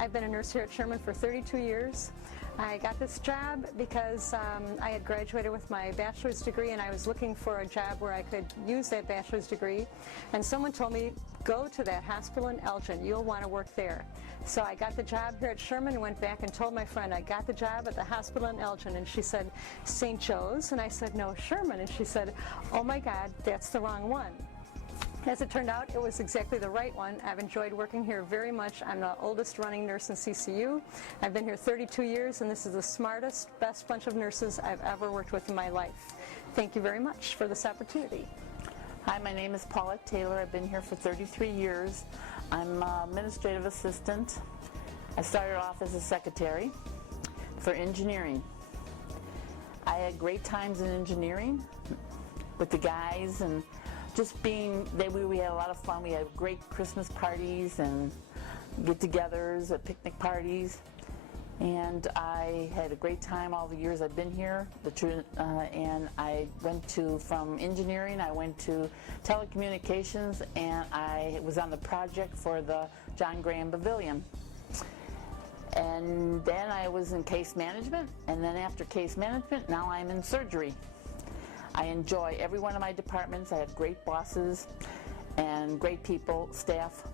I've been a nurse here at Sherman for 32 years. I got this job because I had graduated with my bachelor's degree and I was looking for a job where I could use that bachelor's degree. And someone told me, go to that hospital in Elgin, you'll want to work there. So I got the job here at Sherman and went back and told my friend I got the job at the hospital in Elgin, and she said, St. Joe's? And I said, no, Sherman. And she said, oh my God, that's the wrong one. As it turned out, it was exactly the right one. I've enjoyed working here very much. I'm the oldest running nurse in CCU. I've been here 32 years, and this is the smartest, best bunch of nurses I've ever worked with in my life. Thank you very much for this opportunity. Hi, my name is Paulette Taylor. I've been here for 33 years. I'm an administrative assistant. I started off as a secretary for engineering. I had great times in engineering with the guys, and just being, we had a lot of fun. We had great Christmas parties and get-togethers at picnic parties. And I had a great time all the years I've been here. And I went from engineering, I went to telecommunications, and I was on the project for the John Graham Pavilion. And then I was in case management, and then after case management, now I'm in surgery. I enjoy every one of my departments. I have great bosses and great people, staff.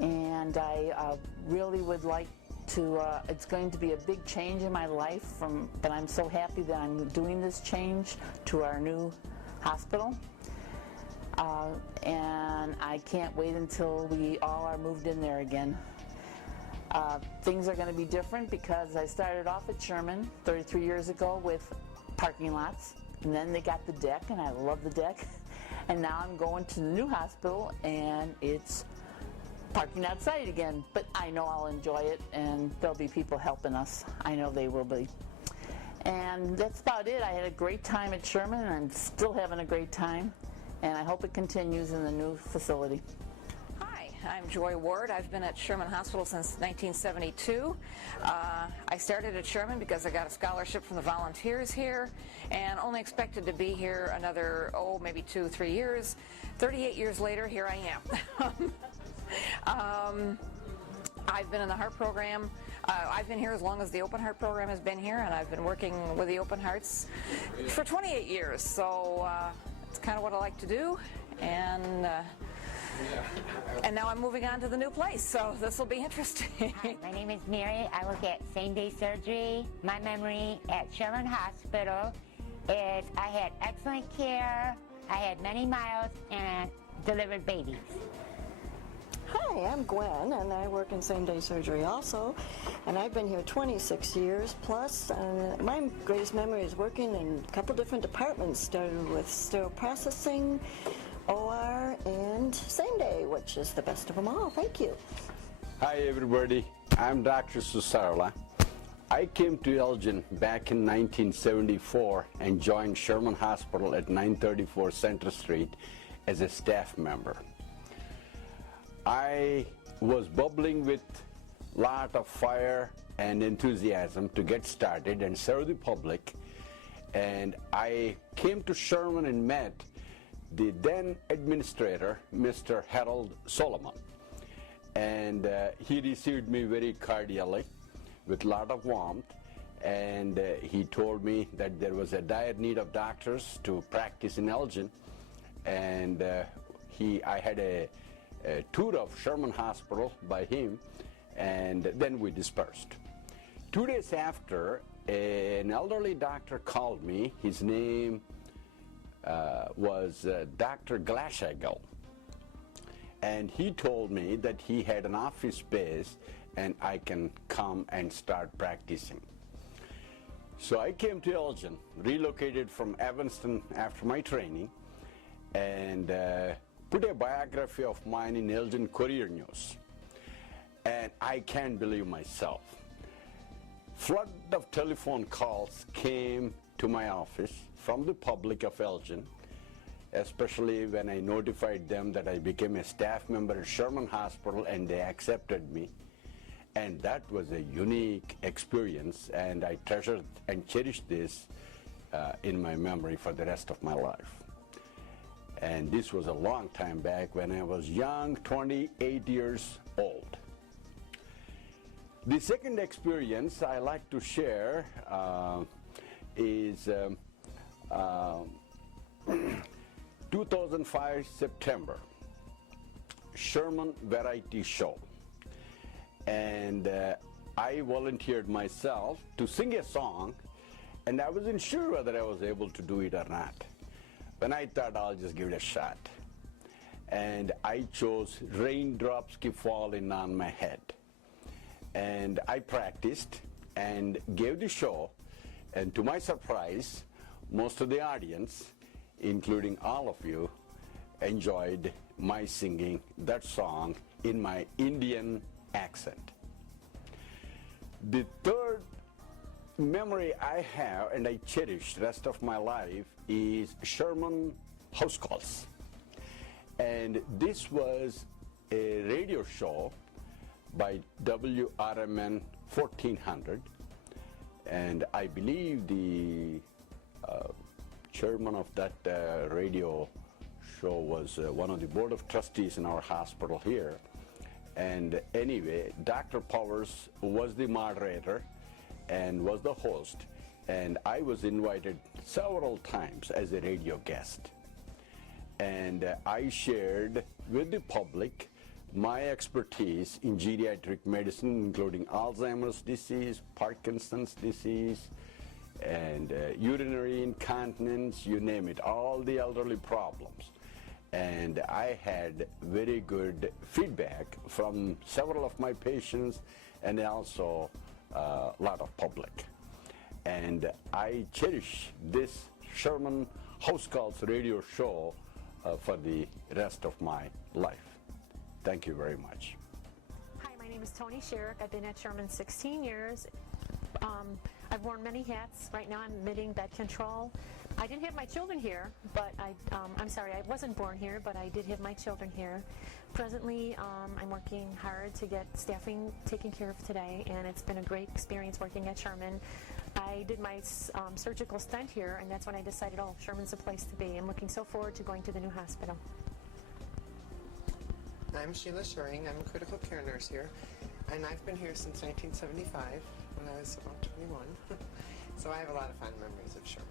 And I really would like to, it's going to be a big change in my life, but I'm so happy that I'm doing this change to our new hospital. And I can't wait until we all are moved in there again. Things are going to be different because I started off at Sherman 33 years ago with parking lots, and then they got the deck, and I love the deck. And now I'm going to the new hospital, and it's parking outside again. But I know I'll enjoy it, and there'll be people helping us. I know they will be. And that's about it. I had a great time at Sherman, and I'm still having a great time, and I hope it continues in the new facility. I'm Joy Ward. I've been at Sherman Hospital since 1972. I started at Sherman because I got a scholarship from the volunteers here and only expected to be here another, maybe 2-3 years. 38 years later, here I am. I've been in the heart program. I've been here as long as the open heart program has been here, and I've been working with the open hearts for 28 years. So it's kind of what I like to do. And now I'm moving on to the new place, so this will be interesting. Hi, my name is Mary. I work at same-day surgery. My memory at Sherman Hospital is I had excellent care, I had many miles, and delivered babies. Hi, I'm Gwen, and I work in same-day surgery also, and I've been here 26 years plus. My greatest memory is working in a couple different departments, started with sterile processing, OR, and same day, which is the best of them all. Thank you. Hi everybody, I'm Dr. Susara. I came to Elgin back in 1974 and joined Sherman Hospital at 934 Center Street as a staff member. I was bubbling with a lot of fire and enthusiasm to get started and serve the public, and I came to Sherman and met the then administrator, Mr. Harold Solomon, and he received me very cordially with a lot of warmth, and he told me that there was a dire need of doctors to practice in Elgin, and I had a tour of Sherman Hospital by him, and then we dispersed. 2 days after, an elderly doctor called me. His name was Dr. Glashagle, and he told me that he had an office space and I can come and start practicing. So I came to Elgin, relocated from Evanston after my training, and put a biography of mine in Elgin Courier News. And I can't believe myself. Flood of telephone calls came to my office from the public of Elgin, especially when I notified them that I became a staff member at Sherman Hospital, and they accepted me. And that was a unique experience, and I treasured and cherished this in my memory for the rest of my life. And this was a long time back when I was young, 28 years old. The second experience I like to share is 2005 September, Sherman Variety Show. And I volunteered myself to sing a song, and I wasn't sure whether I was able to do it or not. But I thought I'll just give it a shot. And I chose Raindrops Keep Falling on My Head. And I practiced and gave the show, and to my surprise, most of the audience, including all of you, enjoyed my singing that song in my Indian accent. The third memory I have, and I cherish the rest of my life, is Sherman House Calls. And this was a radio show by WRMN 1400, and I believe the chairman of that radio show was one of the board of trustees in our hospital here. And anyway, Dr. Powers was the moderator and was the host, and I was invited several times as a radio guest. And I shared with the public my expertise in geriatric medicine, including Alzheimer's disease, Parkinson's disease, and urinary incontinence, you name it, all the elderly problems. And I had very good feedback from several of my patients and also a lot of public. And I cherish this Sherman House Calls radio show for the rest of my life. Thank you very much. Hi, my name is Tony Sherrick. I've been at Sherman 16 years. I've worn many hats. Right now I'm admitting bed control. I didn't have my children here, but I'm sorry, I wasn't born here, but I did have my children here. Presently, I'm working hard to get staffing taken care of today, and it's been a great experience working at Sherman. I did my surgical stent here, and that's when I decided, oh, Sherman's the place to be. I'm looking so forward to going to the new hospital. I'm Sheila Schuring. I'm a critical care nurse here, and I've been here since 1975 when I was about 21. So I have a lot of fond memories of Sherman.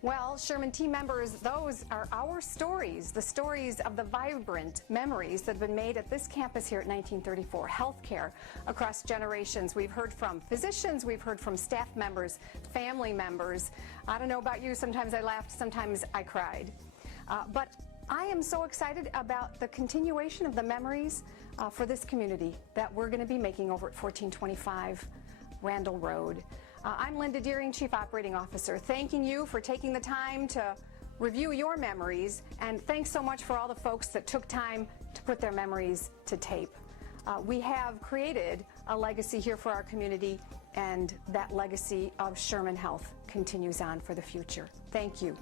Well, Sherman team members, those are our stories, the stories of the vibrant memories that have been made at this campus here at 1934. Healthcare across generations. We've heard from physicians, we've heard from staff members, family members. I don't know about you, sometimes I laughed, sometimes I cried. But I am so excited about the continuation of the memories for this community that we're going to be making over at 1425 Randall Road. I'm Linda Deering, Chief Operating Officer, thanking you for taking the time to review your memories, and thanks so much for all the folks that took time to put their memories to tape. We have created a legacy here for our community, and that legacy of Sherman Health continues on for the future. Thank you.